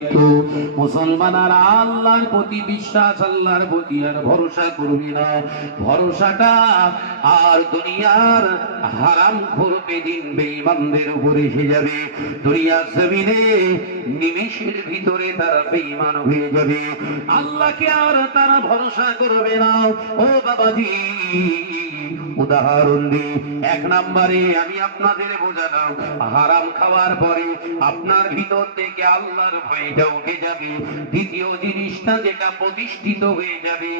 তো মুসলমানরা আল্লাহর প্রতি বিশ্বাস, আল্লাহর প্রতি আর ভরসা করবি না। ভরসাটা আর দুনিয়ার হারাম খোর বেদিন বেঈমানদের উপরে এসে যাবে। দুনিয়ার জমিনে নিমেষের ভিতরে তারা বেঈমান হয়ে যাবে, আল্লাহকে আর তারা ভরসা করবে না। ও বাবাজি, উদাহরণ দিই, এক নম্বরে আমি আপনাদের বোঝালাম, হারাম খাওয়ার পরে আপনার ভিতর থেকে আল্লাহর ভয়টা উঠে যাবে। দ্বিতীয় জিনিসটা যেটা প্রতিষ্ঠিত হয়ে যাবে,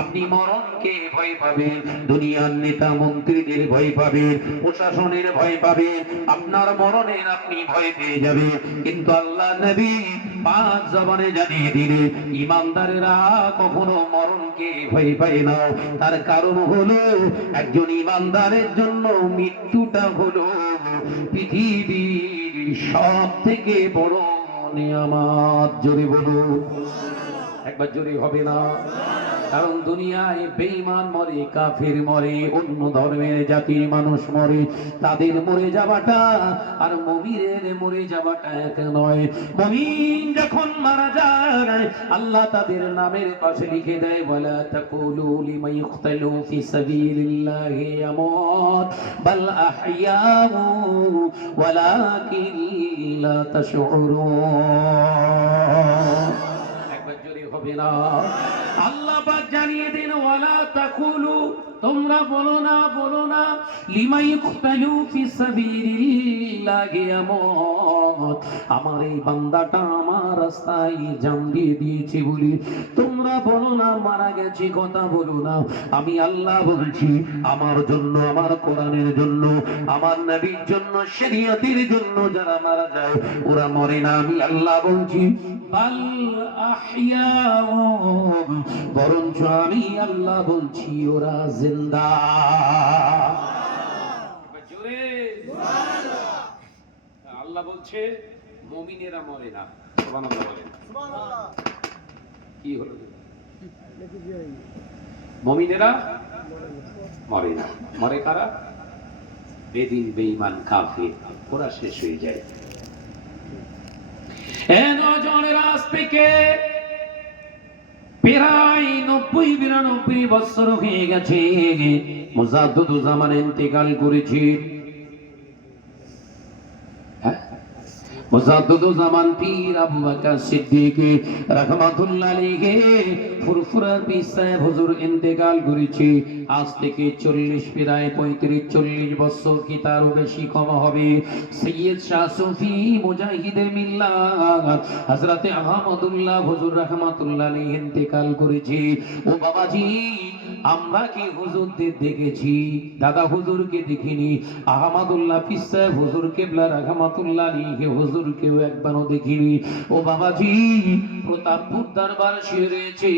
আপনি মরণকে ভয় পাবেন, দুনিয়ার নেতা মন্ত্রীদের ভয় পাবেন, প্রশাসনের ভয় পাবেন, আপনার মরণের আপনি ভয় পেয়ে যাবেন। কিন্তু আল্লাহ নবী পাঁচ জবানে জানিয়ে দিলে ইমানদারেরা কখনো মরণকে ভয় পায় না। তার কারণ হলো, একজন ইমানদারের জন্য মৃত্যুটা হলো পৃথিবীর সব থেকে বড় নিয়ামত। জোরে বলুন, একবার জোরে হবে না? কারণ দুনিয়ায় বেঈমান মরে, কাফের মরে, অন্য ধর্মের জাতির মানুষ মরে, তাদের মরে যাওয়াটা আর মুমিনের মরে যাওয়াটা এক নয়। মুমিন যখন মারা যায়, আল্লাহ তাদের নামের পাশে লিখে দেয়, ওয়ালা তাকুলু লিমান ইউকতালু ফি সাবিলিল্লাহি আমওয়াত বাল আহইয়াউ ওয়ালাকিন লা তাশউরুন। একবার জোরে হবে না? আল্লাহ পাক জানিয়ে দেন, ওয়ালা তাকুলু, তোমরা বলো না লিমান ইউকতালু ফি সাবিলিল্লাহি আমওয়াত, আমার এই বান্দাটা আমার রাস্তায় জান দিয়ে দিয়েছে বলি তোমরা বলো না মারা গেছে। কথা বলো না। আমি আল্লাহ বলছি, আমার জন্য, আমার কোরআনের জন্য, আমার নবীর জন্য, শরীয়তের জন্য যারা মারা যায় ওরা মরে না। আমি আল্লাহ বলছি, বাল আহইয়াউ, বরঞ্চ আমি আল্লাহ বলছি ওরা জিন্দা। জোরে সুবহানাল্লাহ। আল্লাহ বলছে মুমিনেরা মরে না। সুবহানাল্লাহ বলেন। সুবহানাল্লাহ। কি হলো? মুমিনেরা মরে না। মরে কারা? বেদিন, বেঈমান, কাফির, ওরা শেষ হয়ে যায়। নজনের আজ থেকে প্রায় ৯০-৯২ বছর হয়ে গেছে মুজাদ্দিদুজ্জামান ইন্তেকাল করেছে। মুজাদ্দিদুজ্জামান পীর আবু বকর সিদ্দিক রাহমাতুল্লাহ আলাইহি ফুরফুরার পীর সাহেব হুজুর ইন্তেকাল করেছে। আজ থেকে ৪০, প্রায় ৩৫-৪০ বছর কি তারও বেশি কম হবে। সৈয়দ শাহ সুফি মুজাহিদে মিল্লাত হযরতে আহমদুল্লাহ হুজুর রাহমাতুল্লাহ আলাইহি ইন্তেকাল করেছে। ও বাবাজি, আমরা কি হুজুরদের দেখেছি? দাদা হুজুরকে দেখিনি। আহমদুল্লাহ পীর সাহেব হুজুর কিবলা রাহমাতুল্লাহ আলাইহি হুজুরকেও একবারও দেখিনি। ও বাবাজি, প্রতাপপুর দরবার শুয়ে রয়েছে,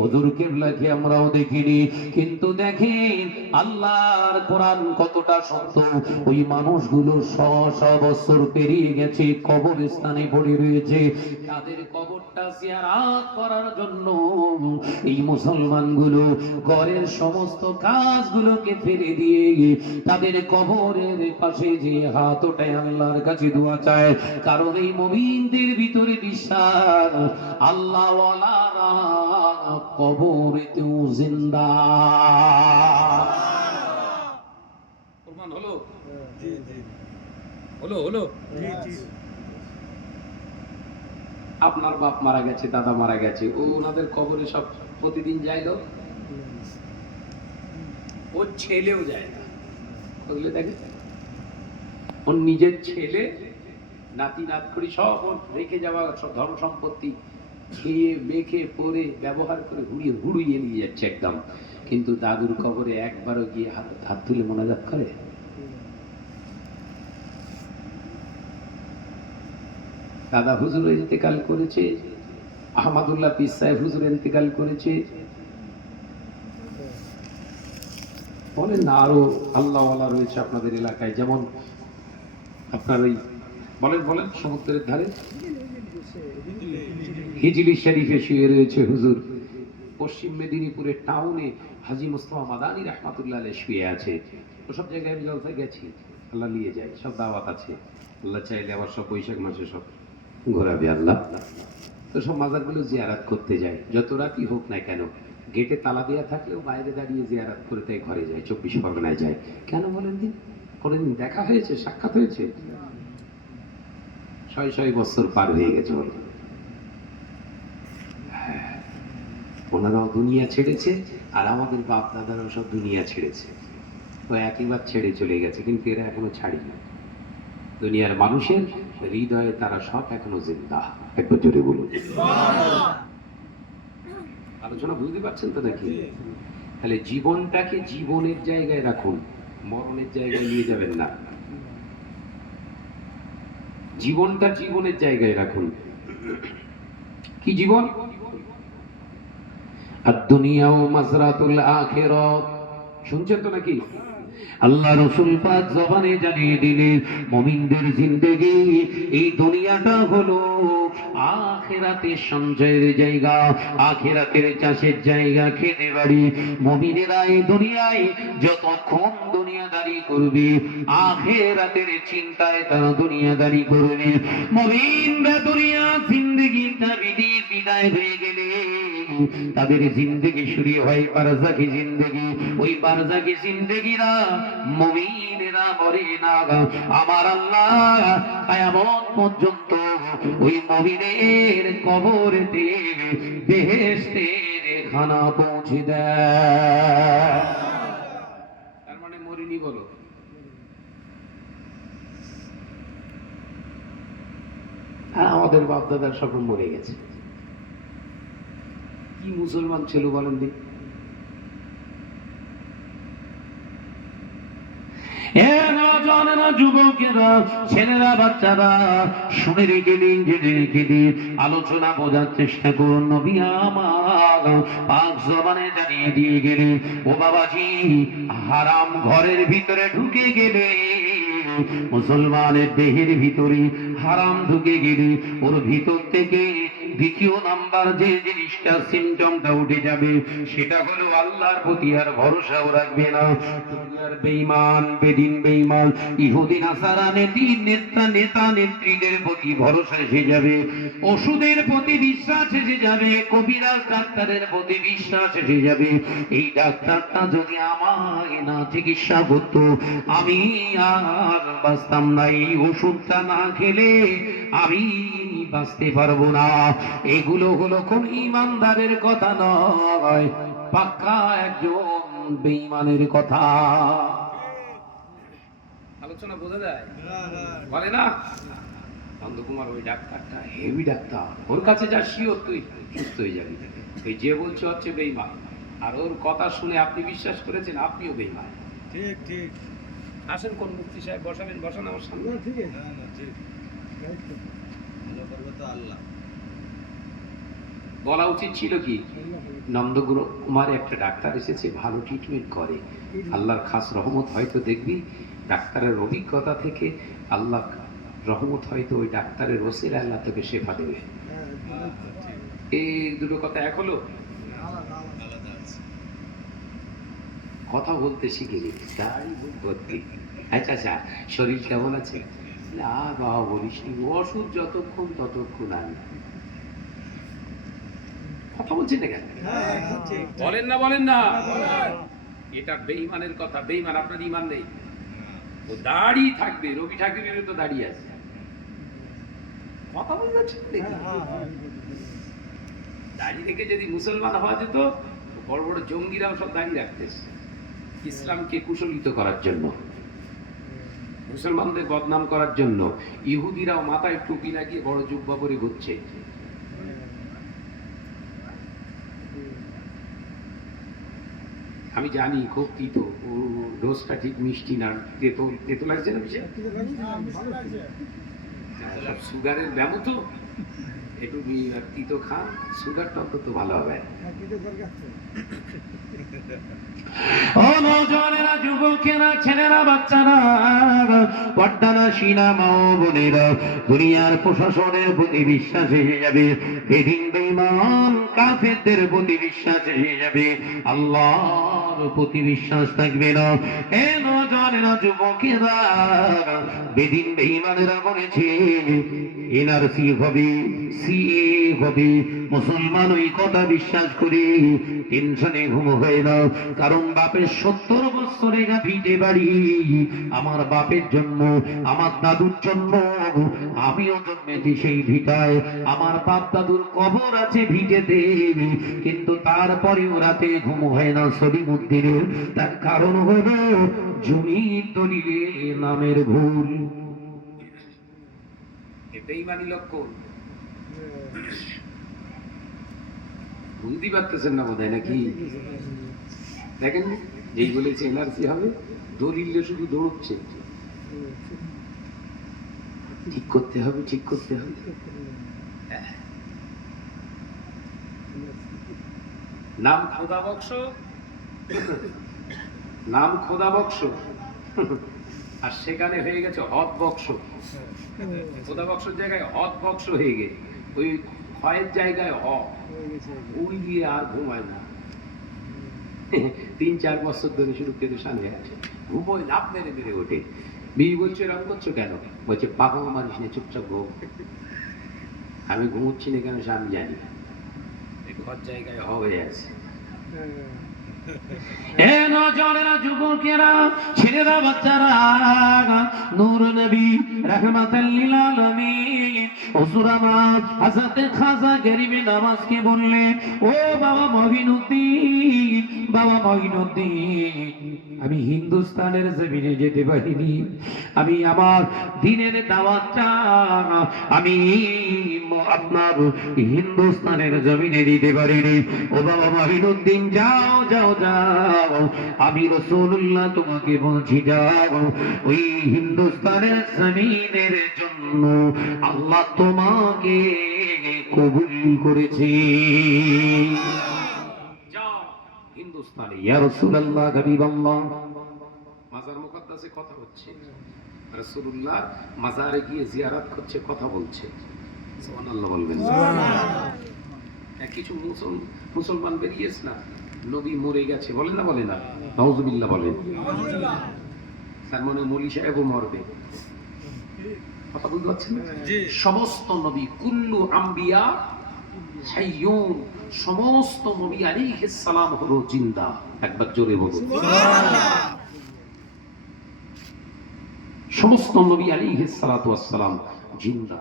হুজুর কিবলাকে আমরাও দেখিনি। কিন্তু দেখেন আল্লাহর কোরআন কতটা সত্য। ওই মানুষগুলো ১০০ বছর পেরিয়ে গেছে, কবরস্থানে পড়ে রয়েছে। তাদের কবরটা জিয়ারত করার জন্য এই মুসলমানগুলো ঘরের সমস্ত কাজগুলোকে ফেলে দিয়ে তাদের কবরের পাশে যে হাত ওঠায় আল্লাহর কাছে দোয়া চায়। কারণ এই মুমিনদের ভিতরে বিশ্বাস, আল্লাহ ওয়ালারা কবরেতেও জিন্দা। প্রমাণ হলো? জি জি হলো জি জি। আপনার বাপ মারা গেছে, দাদা মারা গেছে, ও ওনাদের কবরে সব প্রতিদিন যাইলো? ওর ছেলেও যায় না। ওগুলো দেখে, ওর নিজের ছেলে, নাতি নাতখড়ি সব ওর রেখে যাওয়া সব ধন সম্পত্তি খেয়ে মেখে পরে ব্যবহার করে হুড়িয়ে নিয়ে যাচ্ছে একদম। কিন্তু দাদুর কবরে একবারও গিয়ে হাত তুলে মোনাজাত করে? দাদা হুজুর ইন্তেকাল করেছে, আহমদুল্লাহ পীর সাহেব হুজুর ইন্তেকাল করেছে। বলেন না আরো আল্লাহ ওয়ালা রয়েছে আপনাদের এলাকায়? যেমন আপনার ওই বলেন সমুদ্রের ধারে হিজলি শরীফে শুয়ে রয়েছে হুজুর। পশ্চিম মেদিনীপুরের টাউনে হাজী মুস্তাফা মাদানী রাহমাতুল্লাহ আলাইহি শুয়ে আছে। ওসব জায়গায় আমি জলসায় গেছি, আল্লাহ নিয়ে যায়, সব দাওয়াত আছে। আল্লাহ চাইলে আবার সব বৈশাখ মাসে সব ঘোরাবে আল্লাহ। তো সব মাজারগুলো জিয়ারাত করতে যায়, যত রাতই হোক না কেন, গেটে তালা দেওয়া থাকলেও বাইরে দাঁড়িয়ে জিয়ারাত করে তাই ঘরে যায়, 24 পরগনায় যায়। কেন বলেন দিন? কোনোদিন দেখা হয়েছে, সাক্ষাৎ হয়েছে? 6 বছর পার হয়ে গেছে বলে। হ্যাঁ, ওনারাও দুনিয়া ছেড়েছে, আর আমাদের বাপ দাদারাও সব দুনিয়া ছেড়েছে। তো একইবার ছেড়ে চলে গেছে, কিন্তু এরা এখনো ছাড়িনি। দুনিয়ার মানুষের হৃদয়ে তারা সব এখনো জিন্দা। একবার জোরে বলুন। আলোচনা বুঝতে পারছেন তো নাকি? তাহলে জীবনটাকে জীবনের জায়গায় রাখুন, মরণের জায়গায় নিয়ে যাবেন না। জীবনটা জীবনের জায়গায় রাখুন। কি জীবন? আদ-দুনিয়াউ মাযরাতুল আখিরাত। শুনছেন তো নাকি? আল্লাহ রাসূল পাক জবানে জানিয়ে দিলেন, মুমিনদের জিন্দেগি এই দুনিয়াটা হলো আখিরাতের সঞ্চয়ের জায়গা, আখিরাতের চাষের জায়গা, খেতে বাড়ি। মুমিনেরা এই দুনিয়ায় যতক্ষণ দুনিয়াদারি করবে, আখিরাতের চিন্তায় তারা দুনিয়াদারি করবে। মুমিনরা দুনিয়া জিন্দেগিটা বিদায় হয়ে গেলে তাদের জিন্দেগি শুরু হয় বারজাখী জিন্দেগি। ওই বারজাখী জিন্দেগিরা মুমিনেরা মরে না। আমার আল্লাহ কিয়ামত পর্যন্ত ওই মুমিনের কবরেতে বেহেশতের খানা পৌঁছে দেয়। তার মানে মরিনি বলো। আর আমাদের বাপ দাদার সকল মরে গেছে। কি মুসলমান ছিল বলেন দিন? যুবকেরা, ছেলেরা, বাচ্চারা, শুনে রেখে দিন, জেনে রেখে দিন, আলোচনা বোঝার চেষ্টা করুন। নবী আমার পাক জবানে জানিয়ে দিয়ে গেলেন, ও বাবাজি, হারাম ঘরের ভিতরে ঢুকে গেলে, মুসলমানের দেহের ভিতরে হারাম ঢুকে গেলে ওর ভিতর থেকে দ্বিতীয় নাম্বার যে জিনিসটা, সিমটমটা উঠে যাবে, সেটা হলো আল্লাহর প্রতি আর ভরসাও রাখবে না। দুনিয়ার বেঈমান, বেদিন বেঈমান, ইহুদি নাসারা নেতা নেত্রীদের প্রতি ভরসা এসে যাবে, ওষুধের প্রতি বিশ্বাস এসে যাবে, কবিরাজ ডাক্তারের প্রতি বিশ্বাস এসে যাবে। এই ডাক্তারটা যদি আমায় না চিকিৎসা করতো, আমি আর বাঁচতাম না। এই ওষুধটা না খেলে আমি বাঁচতে পারবো না। এগুলো হলো কোন ইমানদারের কথা নয়, পাক্কা একজন বেঈমানের কথা। আলোচনা বোঝা যায়? বলে না নন্দকুমার, ওই ডাক্তারটা হেভি ডাক্তার, ওর কাছে যা শিওর তুই সুস্থ হয়ে যাবি। ওই যে বলছে হচ্ছে বেঈমান, আর ওর কথা শুনে আপনি বিশ্বাস করেছেন, আপনিও বেঈমান। ঠিক ঠিক। আসেন কোন মুফতি সাহেব বসাবেন, বসান আমার সামনে। ঠিক আছে, আল্লাহ বলা উচিত ছিল কি, নন্দকুমার একটা ডাক্তার এসেছে, ভালো ট্রিটমেন্ট করে, আল্লাহর খাস রহমত হয়তো দেখবি ডাক্তারের অভিজ্ঞতা থেকে, আল্লাহ রহমত হয়তো ওই ডাক্তারের ওসিলা আল্লাহ তোকে শেফা দেবে। এই দুটো কথা এক হলো? কথা বলতে শিখে গেছি, তাই ভর্তি। আচ্ছা আচ্ছা, শরীর কেমন আছে? না বাবা বলিস, ওষুধ যতক্ষণ ততক্ষণ আমি কথা বলছেন না কেন? বলেন না, বলেন না। এটা বেঈমানের কথা। বেঈমান, আপনার ঈমান নেই। ও দাড়ি থাকবে, রবি ঠাকুরের তো দাড়ি আছে, কথা বলতে পারছেন নাকি? দাড়ি রেখে যদি মুসলমান হওয়া যেত, বড় বড় জঙ্গিরাও সব দাড়ি রাখতেছে ইসলামকে কুশলিত করার জন্য, মুসলমানদের বদনাম করার জন্য। ইহুদিরাও মাথায় টুপি লাগিয়ে বড় জুব্বা পরে ঘুরছে। আমি জানি খুব তিতো, ও ডোজটা ঠিক মিষ্টি না, তেতো তেতো লাগছে না? সুগারের ব্যামো তো, একটু তিতো খান, সুগারটা অন্তত ভালো হবে। ও নওজওয়ানেরা, যুবকেরা, ছেলেরা, বাচ্চারা, পর্দানা সিনা মা বোনেরা, দুনিয়ার প্রশাসনের প্রতি বিশ্বাস এসে যাবে, বেদিন বেঈমান কাফেরদের প্রতি বিশ্বাস এসে যাবে, আল্লাহর প্রতি বিশ্বাস থাকবে না। নওজওয়ানেরা যুবকেরা বেদিন বেঈমানেরা বলেছে এনআরসি হবে সিএ হবে মুসলমান ওই কথা বিশ্বাস করে টেনশনে ঘুম হয় না কারণ বাপের 70 বছরের ভিটে বাড়ি আমার বাপের জন্য আমার দাদুর জন্য আমিও জন্মেছি সেই ভিটায় আমার বাপ দাদুর কবর আছে ভিটেতে কিন্তু তারপরেও রাতে ঘুম হয় না সলিমুদ্দিনের তার কারণ হলো জমির দলিলে নামের ভুল এটাই মানি লক্ষণ বুঝতে পারতেছেন না বোধহয় নাকি দেখেন যেই বলেছে এনআরসি হবে দলিলে শুধু দৌড়চ্ছে ঠিক করতে হবে ঠিক করতে হবে নাম খোদা বক্স নাম খোদা বক্স আর সেখানে হয়ে গেছে হদ বক্স খোদা বক্সের জায়গায় হদ বক্স হয়ে গেছে ওই হয়ের জায়গায় ওই দিয়ে আর ঘুমায় না 3-4 বছর ধরে শুরু পেরেশান হয়ে আছে ঘুমোয় লাভ মেরে মেরে ওঠে বিয়ে বলছে এরকম করছো কেন বলছে পাকা মারিস না চুপচাপ ঘুম আমি ঘুমোচ্ছি না কেন সে আমি জানি ঘর জায়গায় হয়ে আছে যুবকেরা ছেলেরা বাচ্চারা নূর নবী রাহমাতাল লিল আলামিন হুজুর আমার হযরত খাজা গরিবে নামাজকে বললেন ও বাবা মঈনুদ্দিন বাবা মঈনুদ্দিন আমি হিন্দুস্তানের জমিনে যেতে পারিনি আমি আমার দ্বীনের দাওয়াতটা আমি আপনার হিন্দুস্তানের জমিনে দিতে পারিনি ও বাবা মঈনুদ্দিন যাও যাও যাও আমি রাসূলুল্লাহ তোমাকে বলছি যাও ওই হিন্দুস্তানের জমিনের জন্য আল্লাহ তোমাকে কবুল করেছে যাও হিন্দুস্তানে ইয়া রাসূলুল্লাহ হাবিবাল্লাহ মাজার মুকদ্দাসে কথা হচ্ছে রাসূলুল্লাহ মাজারে গিয়ে জিয়ারত করছে কথা বলছে সুবহানাল্লাহ বলবেন সুবহানাল্লাহ কিছু মুসলমান বেরিয়েছে না নবী মরে গেছে বলে না বলে না নাউজুবিল্লাহ বলেন তার মানে মৌলী সাহেবও মরবে কথা বুঝতে পারছেন সমস্ত নবী কুল্লু আম্বিয়া হাইয়ুন সমস্ত নবী আলাইহিস সালাম হলো জিন্দা একবার জোরে বলুন সুবহানাল্লাহ সমস্ত নবী আলাইহিস সালাতু ওয়াস সালাম জিন্দা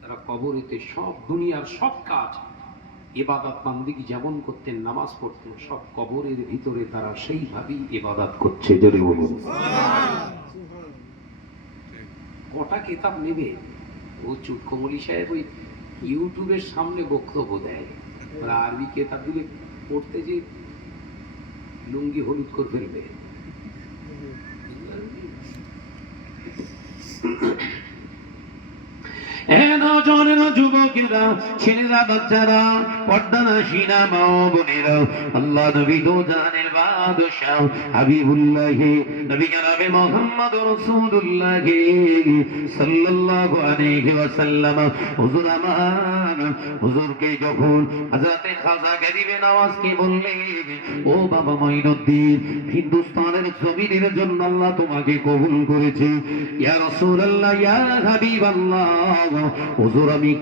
তারা কবরেতে সব দুনিয়ার সব কাজ ইবাদত বান্দিগি যেমন করতেন নামাজ পড়তেন সব কবরের ভিতরে তারা সেইভাবেই ইবাদত করছে জোরে বলুন সুবহানাল্লাহ কটা কিতাব নেবে ও চুটকমলি সাহেব ওই ইউটিউবের সামনে বক্তব্য দেয় ওরা আরবি কিতাব দিলে পড়তে যে লুঙ্গি হলুদ করে ফেলবে যুবকেরা ছেলেরা বাচ্চারা পর্দানাসীনা মা বোনেরা আল্লাহ নবী দো জাহানের বাদশাহ হাবিবুল্লাহ নবী জনাবে মুহাম্মদ রাসূলুল্লাহ সাল্লাল্লাহু আলাইহি ওয়াসাল্লাম হুজুর আমার হুজুরকে যখন হযরত খাজা গরিবে নওয়াজকে বললেন ও বাবা মঈনুদ্দিন হিন্দুস্তানের জমিনের জন্য আল্লাহ তোমাকে কবুল করেছে ইয়া রাসূলুল্লাহ ইয়া হাবিবাল্লাহ হুজুর আমি